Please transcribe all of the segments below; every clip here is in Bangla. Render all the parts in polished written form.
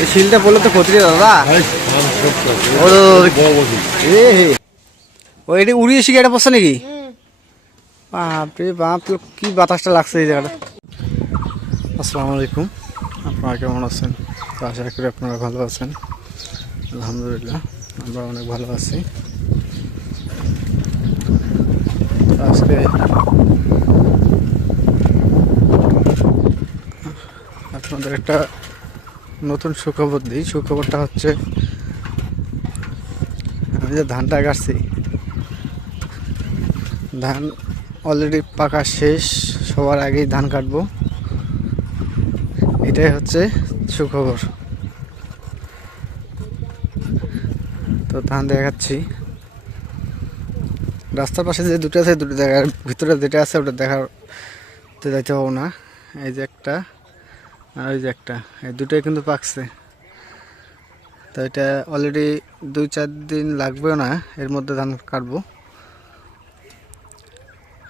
এই শিলটা পড়লে তো ক্ষতি রে দাদা। ও এটি উড়িয়ে শিখে এটা পড়ছে নাকি? বাপরে বাপ, কি বাতাসটা লাগছে এই জায়গাটা। আসসালামু আলাইকুম, আপনারা কেমন আছেন? তো আশা করি আপনারা ভালো আছেন। আলহামদুলিল্লাহ আমরা অনেক ভালো আছি। আজকে আপনাদের একটা নতুন সুখবর দিই। সুখবরটা হচ্ছে আমি যে ধানটা গাছছি, ধান অলরেডি পাকা শেষ, সবার আগেই ধান কাটবো, এটাই হচ্ছে সুখবর। তো ধান দেখাচ্ছি, রাস্তার পাশে যে দুটো আছে দুটো দেখার ভিতরে যেটা আছে ওটা দেখার যাইতে পাবো না। এই যে একটা আর ওই যে একটা, এই দুটোই কিন্তু পাকছে। তো এটা অলরেডি 2-4 দিন লাগবেও না, এর মধ্যে ধান কাটবো।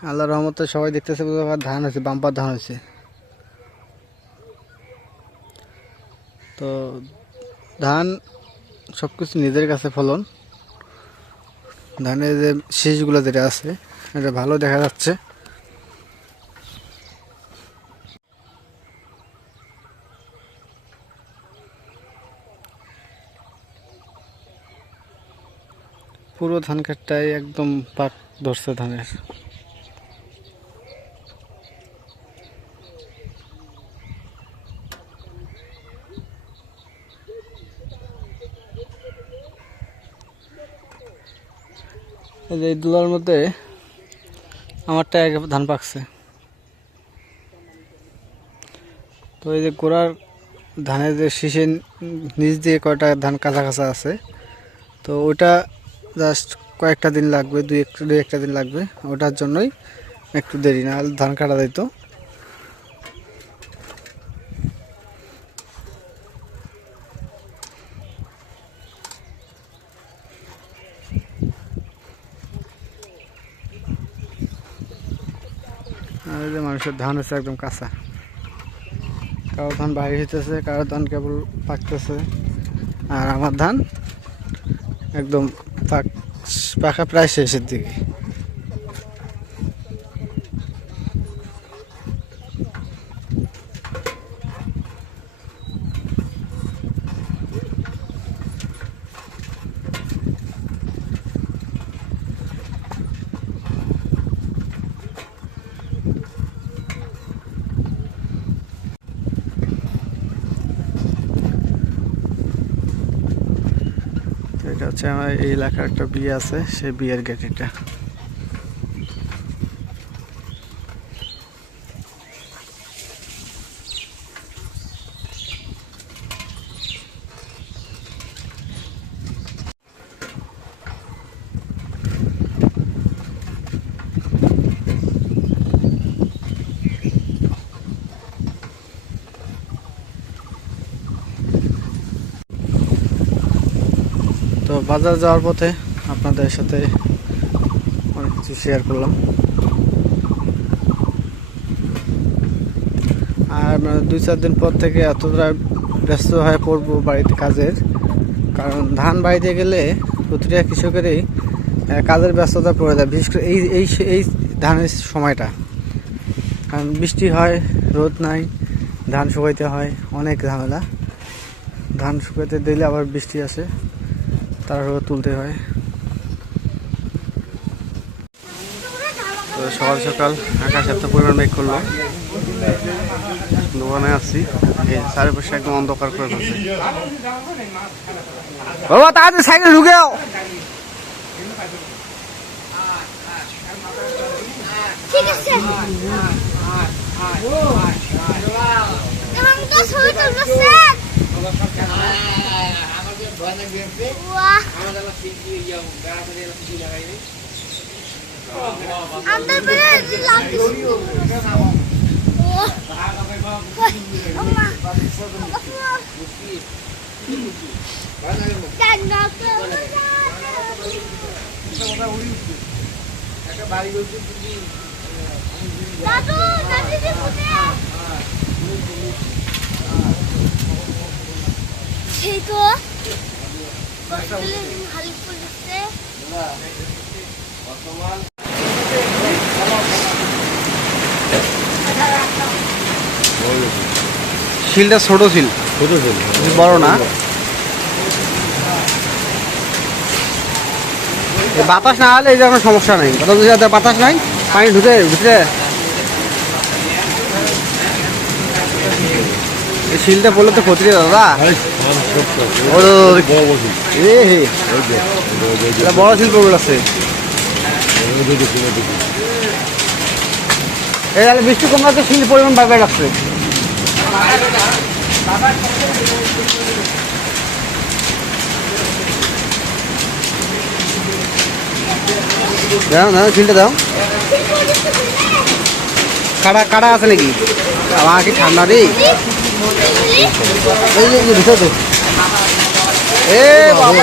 আল্লাহর রহমতে সবাই দেখতেছে ধান হয়েছে, বাম্পার ধান হয়েছে। তো ধান সব কিছু নিজের কাছে ফলন, ধানের যে শীষগুলো যেটা আছে এটা ভালো দেখা যাচ্ছে। পুরো ধান ক্ষেতটাই একদম পাক ধরছে ধানের। এই যে দুলার মধ্যে আমারটা এক ধান পাকছে। তো এই যে গোড়ার ধানের যে শীষের নিচ দিয়ে কয়টা ধান কাঁচা কাঁচা আছে, তো ওইটা জাস্ট কয়েকটা দিন লাগবে, দুই একটা দিন লাগবে। ওটার জন্যই একটু দেরি, না হলে ধান কাটা যেত। আর এই যে মানুষের ধান হচ্ছে একদম কাঁচা, কারো ধান বাইরে হইতেছে, কারো ধান কেবল পাকতেছে, আর আমার ধান একদম পাকা প্রায় শেষের দিকে। এটা হচ্ছে আমার এই এলাকার একটা বিয়ে আছে, সেই বিয়ের গেট এটা। তো বাজার যাওয়ার পথে আপনাদের সাথে অনেক কিছু শেয়ার করলাম। আর 2-4 দিন পর থেকে এতটা ব্যস্ত হয়ে পড়বো বাড়িতে কাজের, কারণ ধান বাড়িতে গেলে প্রতিটা কৃষকেরই কাজের ব্যস্ততা পড়ে যায়, বিশেষ করে এই এই এই ধানের সময়টা। কারণ বৃষ্টি হয়, রোদ নাই, ধান শুকাইতে হয়, অনেক ঝামেলা। ধান শুকাইতে দিলে আবার বৃষ্টি আসে, তারপর তুলতে হয়। তো সকাল সকাল আকাশ এত পরিমাণ মেঘ করলো, দোকানে আসছি, এই চারিপাশে একদম অন্ধকার করে ফেলছে। বাবা তাড়াতাড়ি সাইকেল ঢুকেও। ঠিক আছে আমি তো ছবি তুলতেছি। আমাদের বেড়ে লাগতেছে। আম্মা দাদু দাদি যে কোথায়? সেই তো খালি পড়ছে। শিলটা ছোট শিল, বড় না। বাতাস না হলে এই যে কোনো সমস্যা নেই, বাতাস নাই, পানি ঢুকে ভিতরে। এই শিলটা পড়লে তো ক্ষতি রে দাদা। বড় শিল পড়বে আছে। এই বৃষ্টি কমাতে শিল পরিমাণ বাড়বে রাখছে। দাও দাও শিলটা দাও। কাটা কাটা আছে নাকি? আমার কি ঠান্ডা রে। এই যে ভিতরে এ বাবা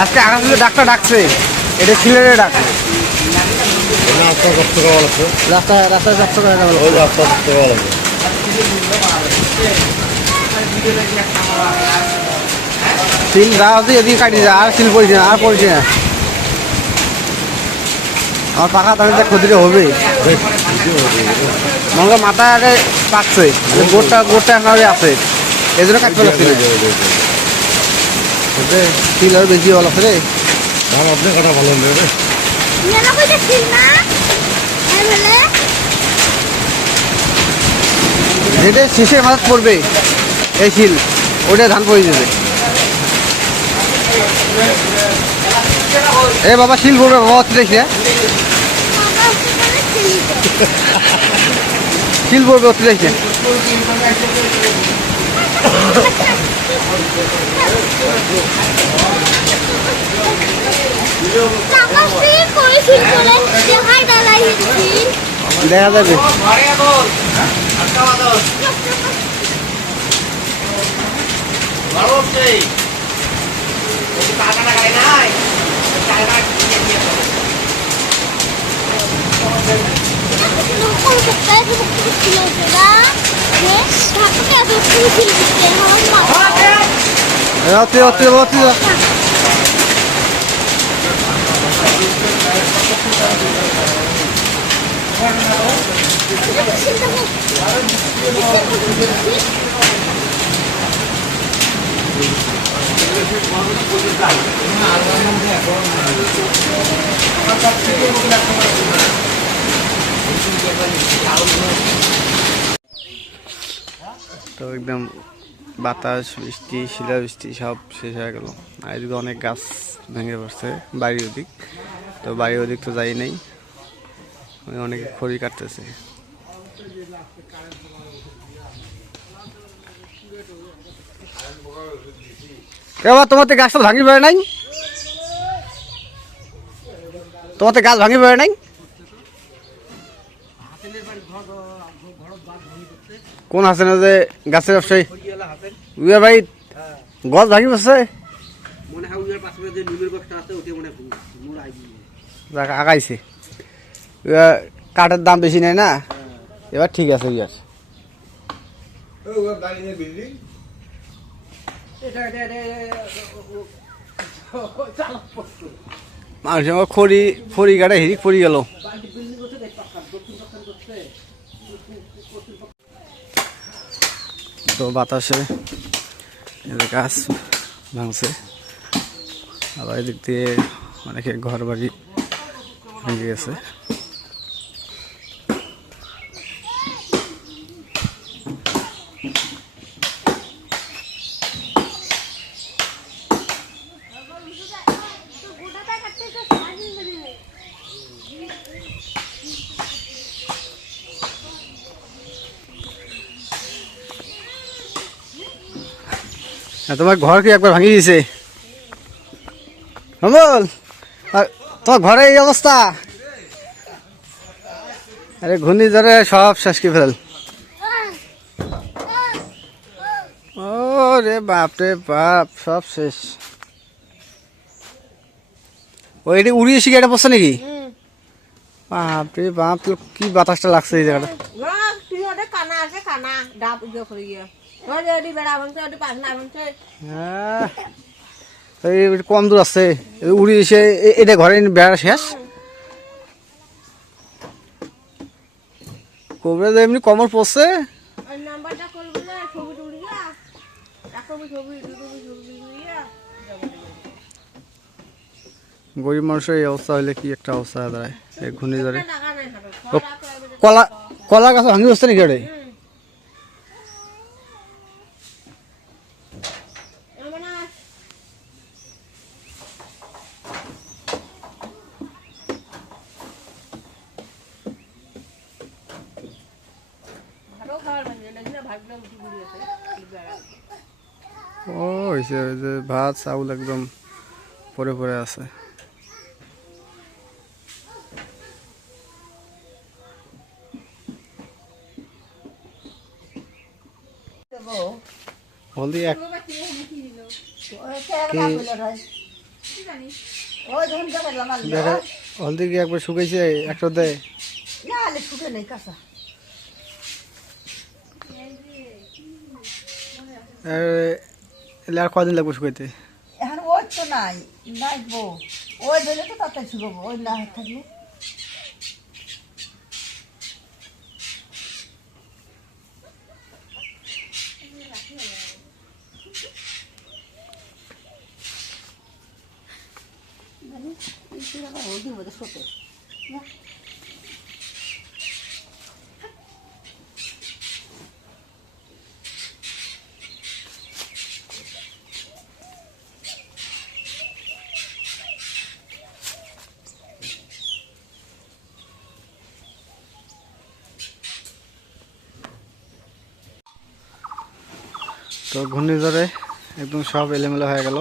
আজকে আকাশে ডাক্তার ডাকছে, এটা সিলেটের ডাক। রাস্তা রাস্তা রাস্তা সিল যা হচ্ছে এদিকে কাটি যা, আর সিল পড়ছে না, আর পড়ছে না। আমার পাখা তাহলে ক্ষতিটা হবে। মনে কর মাথা আগে পাকছে, গোটটা গোটটা এখন আছে, এই জন্য কাটতে লাগছে। সিল আর বেশি ভালো আছে রে। আপনি কাটা ভালো রে। যেটা শেষের মাথাত পড়বে এই শিল, ওটা ধান পড়ে যাবে। এ বাবা শিল পড়বে বাবা, অতিরিক্ত শিল পড়বে অতিরিক্ত। দেখা যাবে। তো একদম বাতাস বৃষ্টি শিলা বৃষ্টি সব শেষ হয়ে গেল। আর এদিকে অনেক গাছ ভেঙে পড়ছে বাড়ির ওদিক, তো বাড়ির ওদিক তো যাই নাই, অনেকে খড়ি কাটতেছে। তোমার গাছটা ভাঙি পড়ে নাই, তোমার গাছ ভাঙি পড়ে নাই। কোন আছে না যে গাছের ব্যবসায়ী উইয়া ভাই গছ ভাঙি পড়ছে, আগাইছে। কাঠের দাম বেশি নেয় না, এবার ঠিক আছে। ইয়ার মানুষ খড়ি খড়ি গাড়ে হিরিক পড়ি গেল। তো বাতাসে গাছ ভাঙছে, আবার এদিক দিয়ে অনেকে ঘর বাড়ি ভেঙে গেছে। তোমার ঘর কি একবার ভাঙিয়ে দিয়েছে? বল তোমার ঘরে এই অবস্থা? আরে ঘূর্ণিঝড়ে সব শেষ করে ফেল। ও রে বাপ রে বাপ, সব শেষ। ও এটা উড়িয়ে এসে এটা পড়ছে নাকি? বাপরে বাপ, তো কি বাতাসটা লাগছে এই জায়গাটা। হ্যাঁ, এই কম দূর আছে, উড়ি এসে এটা ঘরে বেড়া শেষ। কোবরা যে এমনি কমর পড়ছে। গরিব মানুষের এই অবস্থা হলে কি একটা অবস্থা দাঁড়ায় এই ঘূর্ণিঝড়ে। কলা কলা গাছ ভাঙি বসছে নাকি ওটাই? ও হয়েছে, ওই যে ভাত চাউল একদম পরে পরে আছে। হলদি এক হলদি কি একবার শুকাইছে একটা দেয়? আর কদিন লাগবে শুকাইতে? এখন ওই তো নাই নাইবো, ওই ধরে তো তাড়াতাড়ি শুকাবো, ওই না থাকলে তো ঘূর্ণিঝড়ে একদম সব এলোমেলো হয়ে গেল।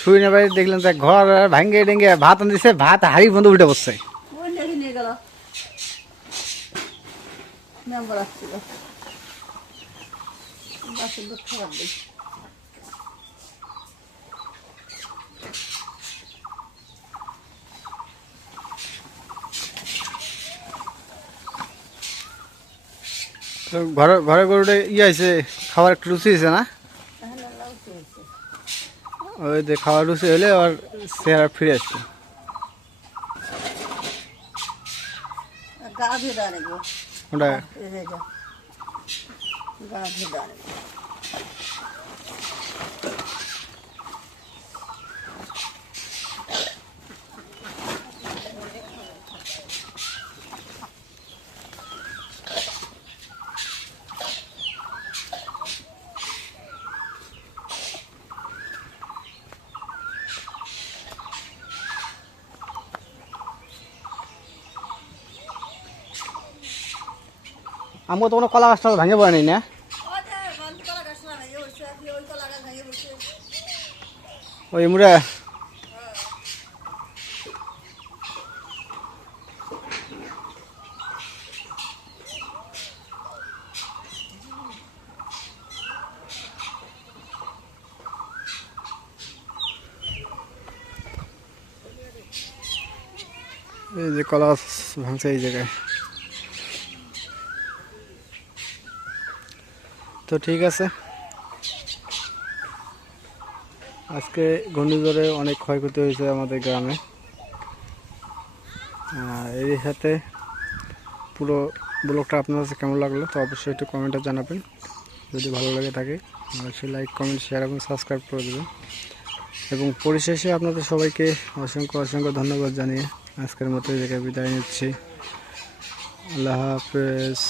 শুই না ভাই, দেখলেন যে ঘর ভাঙ্গে ডেঙ্গে ভাত আনতেছে, ভাত হাড়ি বন্ধ উল্টে বসছে। ওই লেগে নিয়ে গেল মেম্বার আসছিল গাছের দুধ খারাপ দিই। তো ঘরে ঘরে গরুটা ইয়ে আছে, খাবার একটু রুচি হয়েছে না? ওই যে খাবার রুচি হলে আর চেহারা ফিরে আসছে। গা ধুয়ে দেওয়া নেবো, ওটা গা ধুয়ে দেওয়া নেবো। আমাকে তো কোনো কলা গাছটা ভাঙে পড়ে নাই না? ওই মুড়া এই যে কলা গাছ ভাঙছে এই জায়গায়। তো ঠিক আছে, আজকে ঘূর্ণিঝড়ে অনেক ক্ষয়ক্ষতি হয়েছে আমাদের গ্রামে। এর সাথে পুরো ব্লগটা আপনার কাছে কেমন লাগলো তো অবশ্যই একটু কমেন্টে জানাবেন। যদি ভালো লাগে থাকে অবশ্যই লাইক, কমেন্ট, শেয়ার এবং সাবস্ক্রাইব করে দেবেন। এবং পরিশেষে আপনাদের সবাইকে অসংখ্য অসংখ্য ধন্যবাদ জানিয়ে আজকের মতো এই জায়গায় বিদায় নিচ্ছি। আল্লাহ হাফেজ।